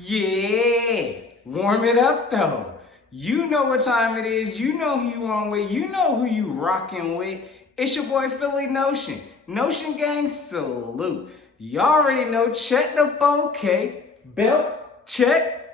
Yeah, warm it up though. You know what time it is. You know who you on with. You know who you rocking with. It's your boy Philly Notion. Notion gang, salute. You already know. Check the 4K belt. Check.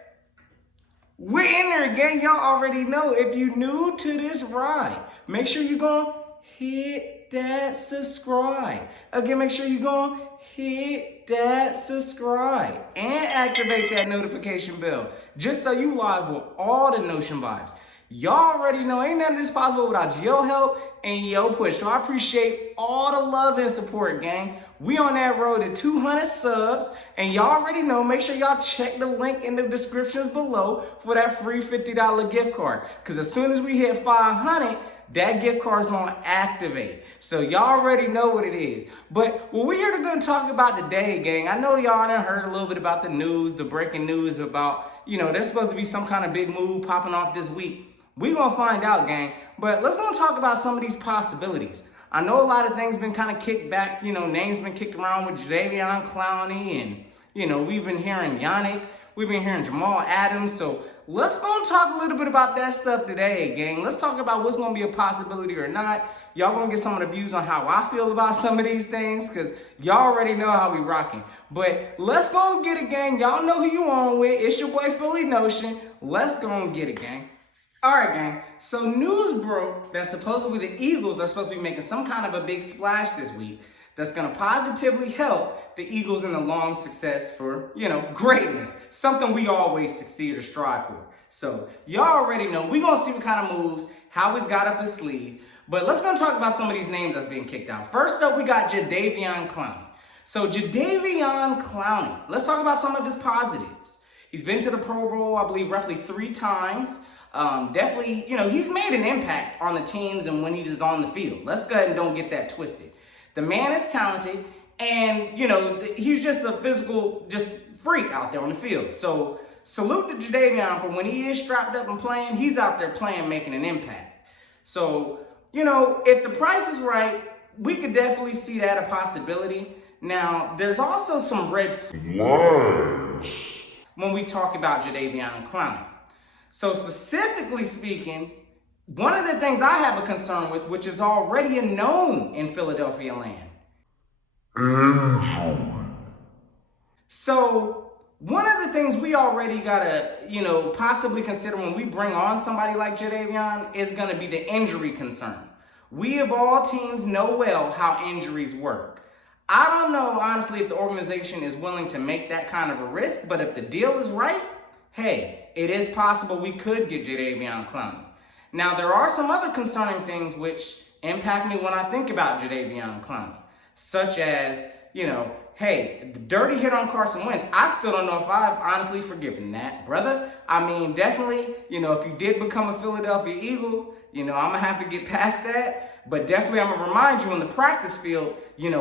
We're in there, gang. Y'all already know. If you new to this ride, make sure you go hit that subscribe. Again, make sure you go hit that subscribe and activate that notification bell just so you live with all the Notion vibes. Y'all already know ain't none of this possible without your help and your push. So I appreciate all the love and support, gang. We on that road to 200 subs, and y'all already know, make sure y'all check the link in the descriptions below for that free $50 gift card. Because as soon as we hit 500, that gift card's gonna activate. So y'all already know what it is. But what we're here to go talk about today, gang, I know y'all done heard a little bit about the news, the breaking news about, there's supposed to be some kind of big move popping off this week. We're gonna find out, gang. But let's gonna talk about some of these possibilities. I know a lot of things been kind of kicked back, names been kicked around with Clowney, and, we've been hearing Yannick, we've been hearing Jamal Adams. So let's go and talk a little bit about that stuff today, gang. Let's talk about what's gonna be a possibility or not. Y'all gonna get some of the views on how I feel about some of these things, because y'all already know how we rocking. But let's go and get it, gang. Y'all know who you on with. It's your boy Philly Notion. Let's go and get it, gang. All right, gang. So news broke that supposedly the Eagles are supposed to be making some kind of a big splash this week that's going to positively help the Eagles in the long success for, greatness. Something we always succeed or strive for. So y'all already know. We're going to see what kind of moves, how he's got up his sleeve. But let's go talk about some of these names that's being kicked out. First up, we got Clowney. So Clowney, let's talk about some of his positives. He's been to the Pro Bowl, I believe, roughly 3 times. Definitely, he's made an impact on the teams and when he's on the field. Let's go ahead and don't get that twisted. The man is talented, and, he's just a physical, freak out there on the field. So salute to Jadeveon for when he is strapped up and playing, he's out there playing, making an impact. So, if the price is right, we could definitely see that a possibility. Now, there's also some red flags when we talk about Jadeveon Clowney. So specifically speaking, one of the things I have a concern with, which is already a known in Philadelphia land. Injury. So one of the things we already gotta, possibly consider when we bring on somebody like Jadeveon is gonna be the injury concern. We of all teams know well how injuries work. I don't know, honestly, if the organization is willing to make that kind of a risk, but if the deal is right, hey, it is possible we could get Jadeveon Clowney. Now, there are some other concerning things which impact me when I think about Jadeveon Clowney, such as, hey, the dirty hit on Carson Wentz. I still don't know if I've honestly forgiven that, brother. I mean, definitely, if you did become a Philadelphia Eagle, I'm going to have to get past that. But definitely, I'm going to remind you, in the practice field,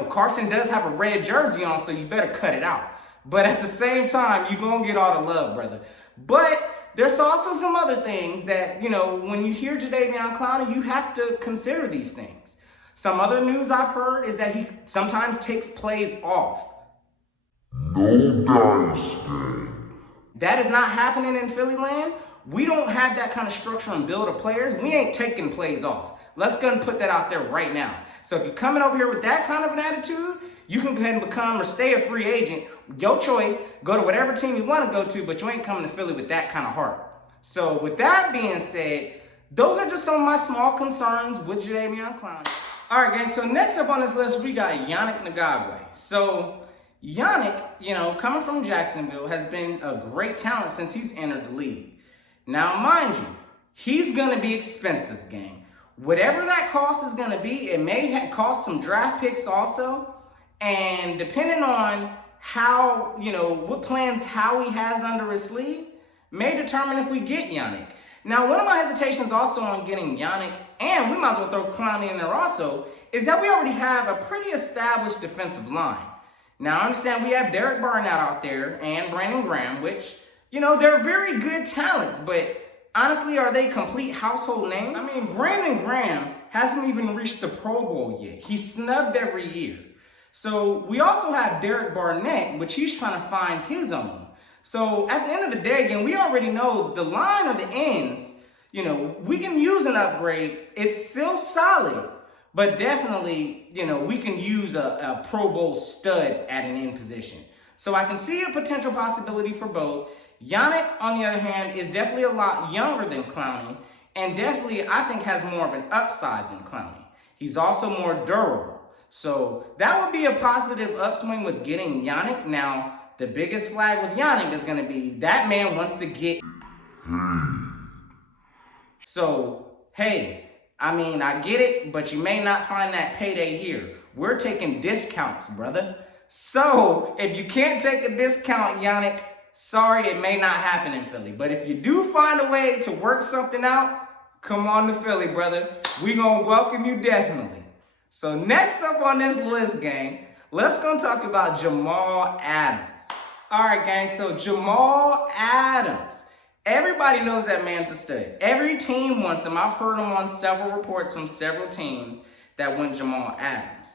Carson does have a red jersey on, so you better cut it out. But at the same time, you're going to get all the love, brother. But there's also some other things that, when you hear Jadeveon Clowney, you have to consider these things. Some other news I've heard is that he sometimes takes plays off. No dice game. That is not happening in Philly land. We don't have that kind of structure and build of players. We ain't taking plays off. Let's go and put that out there right now. So if you're coming over here with that kind of an attitude, you can go ahead and become or stay a free agent. Your choice. Go to whatever team you want to go to, but you ain't coming to Philly with that kind of heart. So with that being said, those are just some of my small concerns with Jadeveon Clowney. All right, gang. So next up on this list, we got Yannick. So Yannick, coming from Jacksonville, has been a great talent since he's entered the league. Now, mind you, he's going to be expensive, gang. Whatever that cost is going to be, it may cost some draft picks also. And depending on how, what plans Howie has under his sleeve, may determine if we get Yannick. Now, one of my hesitations also on getting Yannick, and we might as well throw Clowney in there also, is that we already have a pretty established defensive line. Now, I understand we have Derek Barnett out there and Brandon Graham, which, they're very good talents, but honestly, are they complete household names? I mean, Brandon Graham hasn't even reached the Pro Bowl yet. He's snubbed every year. So we also have Derek Barnett, which he's trying to find his own. So at the end of the day, again, we already know the line or the ends, we can use an upgrade. It's still solid, but definitely, we can use a Pro Bowl stud at an end position. So I can see a potential possibility for both. Yannick, on the other hand, is definitely a lot younger than Clowney, and definitely, I think, has more of an upside than Clowney. He's also more durable. So that would be a positive upswing with getting Yannick. Now, the biggest flag with Yannick is going to be that man wants to get. So, hey, I get it, but you may not find that payday here. We're taking discounts, brother. So, if you can't take a discount, Yannick, sorry, it may not happen in Philly. But if you do find a way to work something out, come on to Philly, brother. We're going to welcome you definitely. So next up on this list, gang, let's go talk about Jamal Adams. All right, gang, so Jamal Adams. Everybody knows that man's a stud. Every team wants him. I've heard him on several reports from several teams that want Jamal Adams.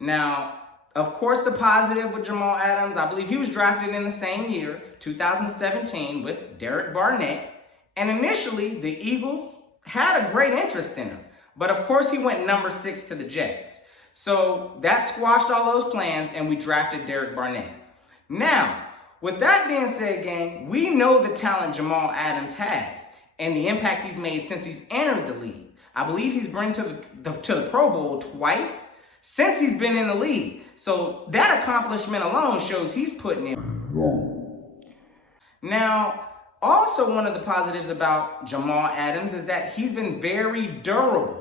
Now, of course, the positive with Jamal Adams, I believe he was drafted in the same year, 2017, with Derek Barnett. And initially, the Eagles had a great interest in him. But of course, he went number 6 to the Jets. So that squashed all those plans, and we drafted Derek Barnett. Now, with that being said, gang, we know the talent Jamal Adams has and the impact he's made since he's entered the league. I believe he's been to the Pro Bowl twice since he's been in the league. So that accomplishment alone shows he's putting in. Now, also one of the positives about Jamal Adams is that he's been very durable.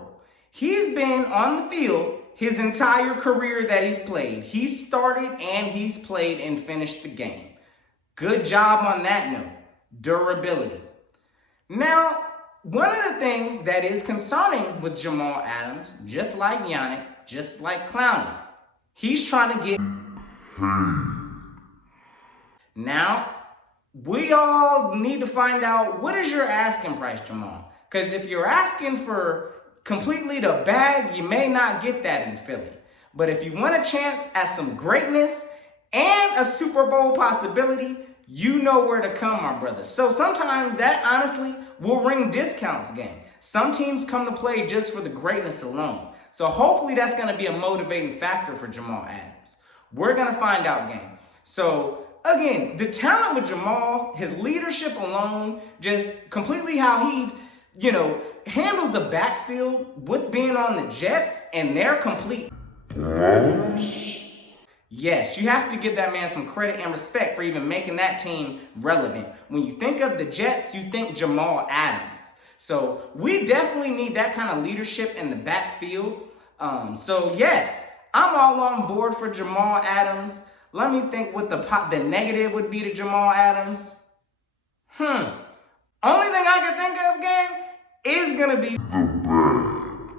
He's been on the field his entire career that he's played. He's started and he's played and finished the game. Good job on that note, durability. Now, one of the things that is concerning with Jamal Adams, just like Yannick, just like Clowney, he's trying to get Now, we all need to find out, what is your asking price, Jamal? Because if you're asking for completely the bag, you may not get that in Philly. But if you want a chance at some greatness and a Super Bowl possibility, you know where to come, my brother. So sometimes that honestly will ring discounts, gang. Some teams come to play just for the greatness alone. So hopefully that's going to be a motivating factor for Jamal Adams. We're going to find out, gang. So again, the talent with Jamal, his leadership alone, just completely how he, handles the backfield with being on the Jets and their complete. Yes, you have to give that man some credit and respect for even making that team relevant. When you think of the Jets, you think Jamal Adams. So we definitely need that kind of leadership in the backfield. So yes, I'm all on board for Jamal Adams. Let me think what the negative would be to Jamal Adams. Only thing I can think of, gang, is going to be the bag.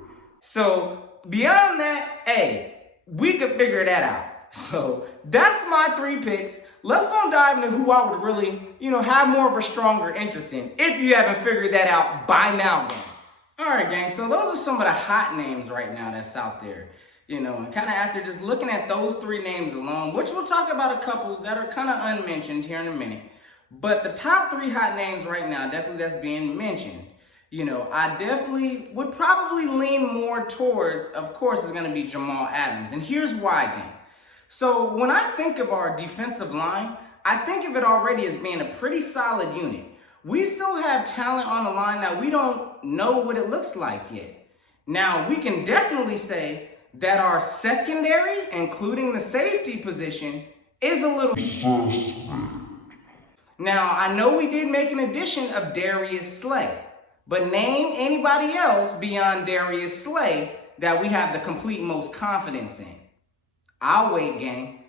So beyond that, hey, we could figure that out. So that's my 3 picks. Let's go dive into who I would really, have more of a stronger interest in, if you haven't figured that out by now, gang. All right, gang, so those are some of the hot names right now that's out there, and kind of after just looking at those 3 names alone, which we'll talk about a couple that are kind of unmentioned here in a minute. But the top 3 hot names right now, definitely that's being mentioned, I definitely would probably lean more towards, of course, is going to be Jamal Adams. And here's why, gang. So when I think of our defensive line, I think of it already as being a pretty solid unit. We still have talent on the line that we don't know what it looks like yet. Now, we can definitely say that our secondary, including the safety position, is a little suspect. Now, I know we did make an addition of Darius Slay, but name anybody else beyond Darius Slay that we have the complete most confidence in. I'll wait, gang.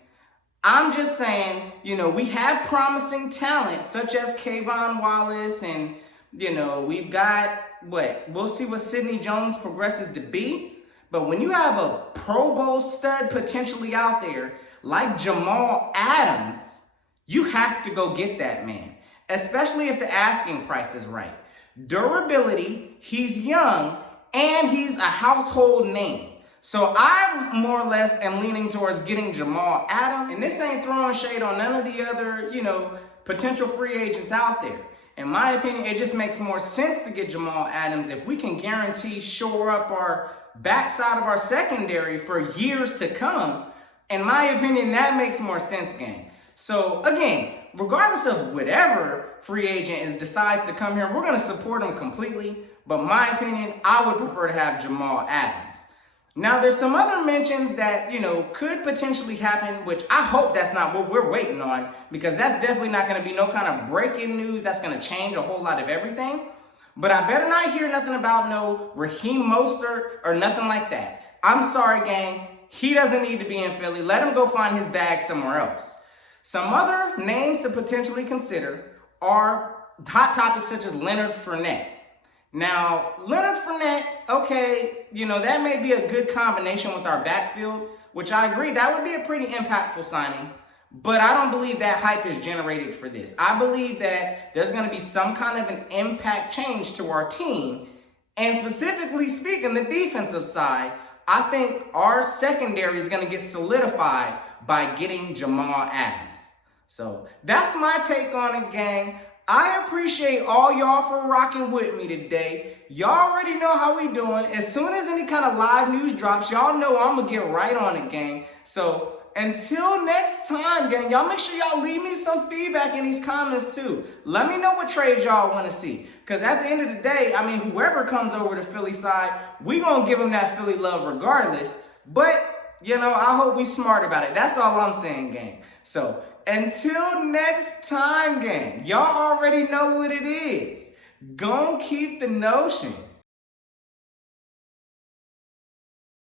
I'm just saying, we have promising talent such as Kayvon Wallace and, we've got, we'll see what Sidney Jones progresses to be. But when you have a Pro Bowl stud potentially out there like Jamal Adams, you have to go get that man, especially if the asking price is right. Durability, he's young, and he's a household name. So I more or less am leaning towards getting Jamal Adams. And this ain't throwing shade on none of the other, potential free agents out there. In my opinion, it just makes more sense to get Jamal Adams if we can guarantee shore up our backside of our secondary for years to come. In my opinion, that makes more sense, gang. So again, regardless of whatever free agent decides to come here, we're going to support him completely. But my opinion, I would prefer to have Jamal Adams. Now, there's some other mentions that, could potentially happen, which I hope that's not what we're waiting on, because that's definitely not going to be no kind of breaking news that's going to change a whole lot of everything. But I better not hear nothing about no Raheem Mostert or nothing like that. I'm sorry, gang. He doesn't need to be in Philly. Let him go find his bag somewhere else. Some other names to potentially consider are hot topics such as Leonard Fournette. Now, Leonard Fournette, okay, that may be a good combination with our backfield, which I agree, that would be a pretty impactful signing, but I don't believe that hype is generated for this. I believe that there's going to be some kind of an impact change to our team, and specifically speaking, the defensive side, I think our secondary is going to get solidified by getting Jamal Adams. So that's my take on it, gang. I appreciate all y'all for rocking with me today. Y'all already know how we doing. As soon as any kind of live news drops, y'all know I'm going to get right on it, gang. So until next time, gang, y'all make sure y'all leave me some feedback in these comments too. Let me know what trades y'all want to see. Because at the end of the day, whoever comes over to Philly side, we going to give them that Philly love regardless. But, I hope we smart about it. That's all I'm saying, gang. So until next time, gang, y'all already know what it is. Gon' keep the notion.